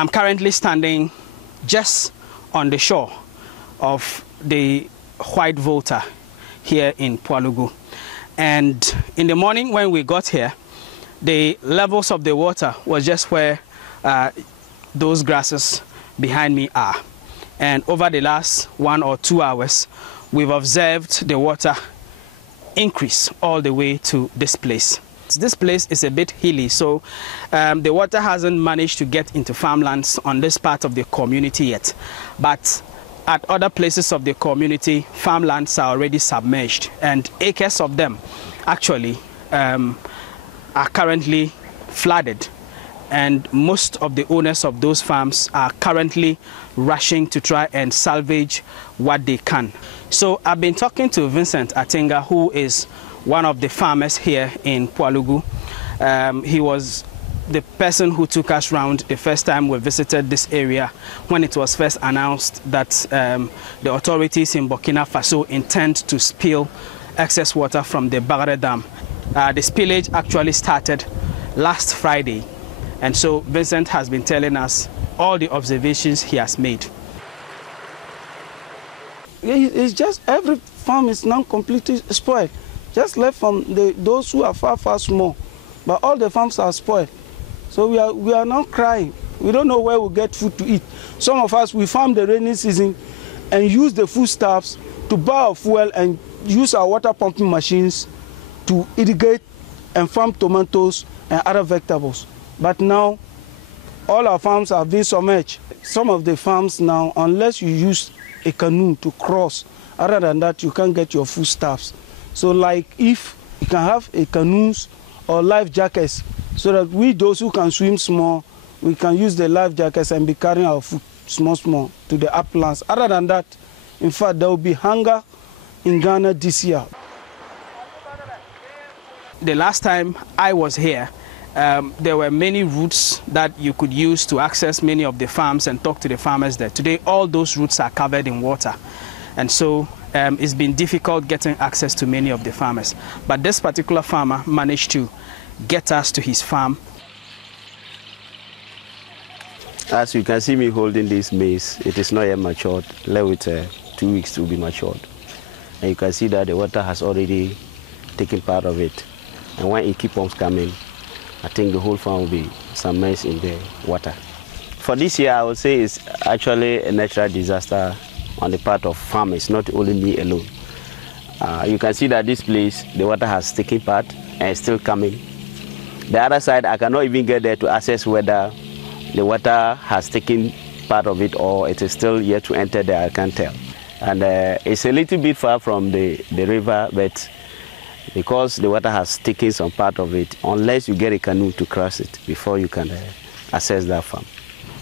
I'm currently standing just on the shore of the White Volta here in Pwalugu. And in the morning when we got here, the levels of the water was just where those grasses behind me are. And over the last 1 or 2 hours, we've observed the water increase all the way to this place. This place is a bit hilly, so the water hasn't managed to get into farmlands on this part of the community yet. But at other places of the community, farmlands are already submerged, and acres of them actually are currently flooded. And most of the owners of those farms are currently rushing to try and salvage what they can. So I've been talking to Vincent Atenga, who is one of the farmers here in Pwalugu. He was the person who took us around the first time we visited this area when it was first announced that the authorities in Burkina Faso intend to spill excess water from the Bagre Dam. The spillage actually started last Friday, and so Vincent has been telling us all the observations he has made. It's just every farm is now completely spoiled. Just left from those who are far small, but all the farms are spoiled. So we are now crying. We don't know where we'll get food to eat. Some of us, we farm the rainy season and use the foodstuffs to buy our fuel and use our water pumping machines to irrigate and farm tomatoes and other vegetables. But now, all our farms are being submerged. Some of the farms now, unless you use a canoe to cross, other than that, you can't get your foodstuffs. So like if you can have a canoes or life jackets, so that we, those who can swim small, we can use the life jackets and be carrying our food small to the uplands. Other than that, in fact, there will be hunger in Ghana this year. The last time I was here, there were many routes that you could use to access many of the farms and talk to the farmers there. Today, all those routes are covered in water. And so it's been difficult getting access to many of the farmers. But this particular farmer managed to get us to his farm. As you can see me holding this maize, it is not yet matured. Left with 2 weeks to be matured. And you can see that the water has already taken part of it. And when it keeps on coming, I think the whole farm will be submerged in the water. For this year, I would say it's actually a natural disaster on the part of farmers, not only me alone. You can see that this place, the water has taken part and is still coming. The other side, I cannot even get there to assess whether the water has taken part of it or it is still yet to enter there, I can't tell. And it's a little bit far from the river, but because the water has taken some part of it, unless you get a canoe to cross it before you can access that farm.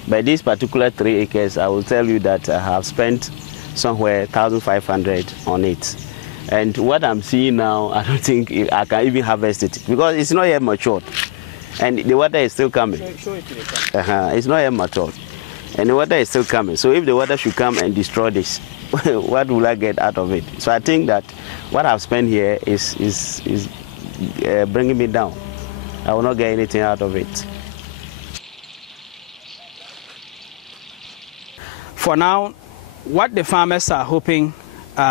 By these particular 3 acres, I will tell you that I have spent somewhere 1,500 on it. And what I'm seeing now, I don't think I can even harvest it because it's not yet matured. And the water is still coming. It's not yet matured. And the water is still coming. So if the water should come and destroy this, what will I get out of it? So I think that what I've spent here is bringing me down. I will not get anything out of it. For now, what the farmers are hoping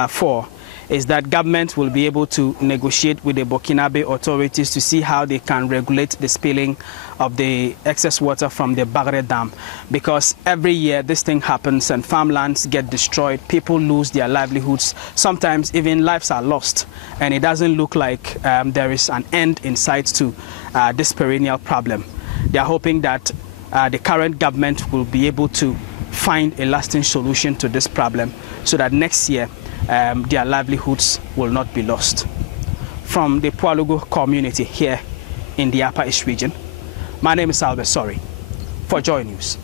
for is that government will be able to negotiate with the Burkinabe authorities to see how they can regulate the spilling of the excess water from the Bagre Dam. Because every year this thing happens and farmlands get destroyed, people lose their livelihoods, sometimes even lives are lost. And it doesn't look like there is an end in sight to this perennial problem. They are hoping that the current government will be able to find a lasting solution to this problem so that next year their livelihoods will not be lost. From the Pwalugu community here in the Upper East region, my name is Salvage for Joy News.